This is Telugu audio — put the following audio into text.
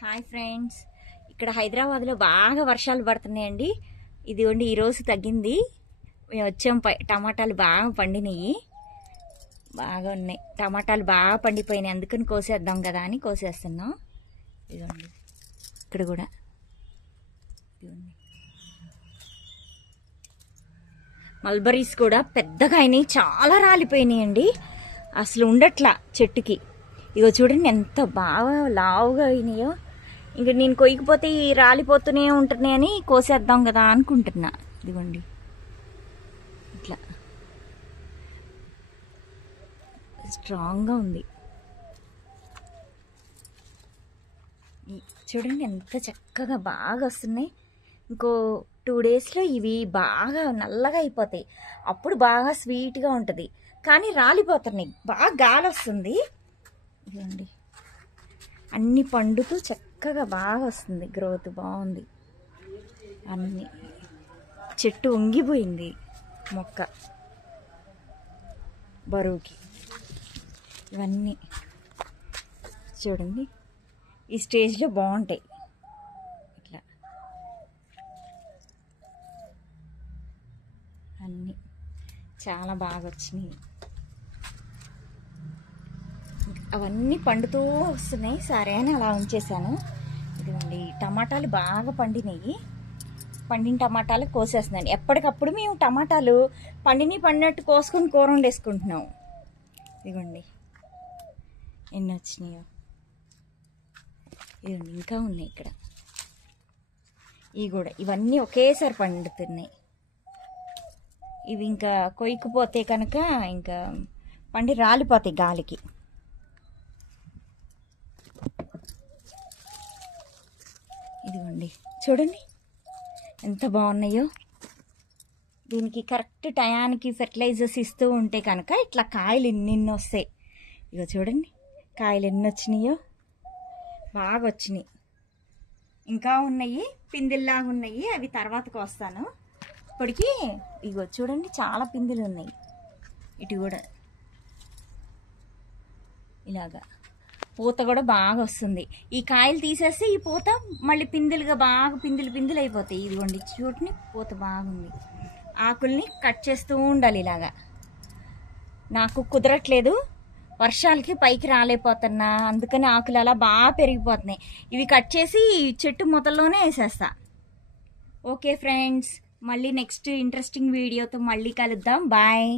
హాయ్ ఫ్రెండ్స్, ఇక్కడ హైదరాబాద్లో బాగా వర్షాలు పడుతున్నాయండి. ఇదిగోండి ఈరోజు తగ్గింది. మేము వచ్చాం, టమాటాలు బాగా పండినాయి, బాగా ఉన్నాయి. టమాటాలు బాగా పండిపోయినాయి, అందుకని కోసేద్దాం కదా అని కోసేస్తున్నాం. ఇదిగోండి ఇక్కడ కూడా ఇదిగోండి మల్బరీస్ కూడా పెద్దగా అయినాయి, చాలా రాలిపోయినాయండి. అసలు ఉండట్లా చెట్టుకి. ఇగో చూడండి ఎంత బాగా లావుగా అయినాయో. ఇంక నేను కొయ్యకపోతే ఈ రాలిపోతూనే ఉంటున్నాయని కోసేద్దాం కదా అనుకుంటున్నా. ఇదిగోండి ఇట్లా స్ట్రాంగ్గా ఉంది. చూడండి ఎంత చక్కగా బాగా వస్తున్నాయి. ఇంకో 2 డేస్లో ఇవి బాగా నల్లగా అయిపోతాయి. అప్పుడు బాగా స్వీట్గా ఉంటుంది, కానీ రాలిపోతున్నాయి. బాగా గాలి వస్తుంది. ఇదిగోండి అన్ని పండుతూ చక్కగా బాగా వస్తుంది. గ్రోత్ బాగుంది. అన్ని చెట్టు వంగిపోయింది మొక్క బరువుకి. ఇవన్నీ చూడండి ఈ స్టేజ్లో బాగుంటాయి. ఇట్లా అన్నీ చాలా బాగా వచ్చినాయి. అవన్నీ పండుతూ వస్తున్నాయి, సరే అని అలా ఉంచేసాను. ఇదిగోండి టమాటాలు బాగా పండినాయి. పండిన టమాటాలు కోసేస్తున్నాను. ఎప్పటికప్పుడు మేము టమాటాలు పండినట్టు కోసుకొని కూర వండేసుకుంటున్నాం. ఇదిగోండి ఎన్ని వచ్చినాయో. ఇదిగోండి ఇంకా ఉన్నాయి ఇక్కడ. ఇవి కూడా ఇవన్నీ ఒకేసారి పండుతున్నాయి. ఇవి ఇంకా కొయ్యకపోతే కనుక ఇంకా పండి రాలిపోతాయి గాలికి. ఇదిగోండి చూడండి ఎంత బాగున్నాయో. దీనికి కరెక్ట్ టయానికి ఫెర్టిలైజర్స్ ఇస్తూ ఉంటే కనుక ఇట్లా కాయలు ఎన్ని వస్తాయి. ఇగో చూడండి కాయలు ఎన్ని వచ్చినాయో, బాగా వచ్చినాయి. ఇంకా ఉన్నాయి, పిందిల్లాగా ఉన్నాయి, అవి తర్వాతకు వస్తాను. ఇప్పటికీ ఇగో చూడండి చాలా పిందులు ఉన్నాయి. ఇటు కూడా ఇలాగా పూత కూడా బాగా వస్తుంది. ఈ కాయలు తీసేస్తే ఈ పూత మళ్ళీ పిందులుగా బాగా పిందులు అయిపోతాయి. ఇదిగోండి చూడండి పూత బాగుంది. ఆకుల్ని కట్ చేస్తూ ఉండాలి ఇలాగా. నాకు కుదరట్లేదు, వర్షాలకి పైకి రాలేకపోతున్నా, అందుకని ఆకులు అలా బాగా పెరిగిపోతున్నాయి. ఇవి కట్ చేసి చెట్టు మొదల్లోనే వేసేస్తా. ఓకే ఫ్రెండ్స్, మళ్ళీ నెక్స్ట్ ఇంట్రెస్టింగ్ వీడియోతో మళ్ళీ కలుద్దాం. బాయ్.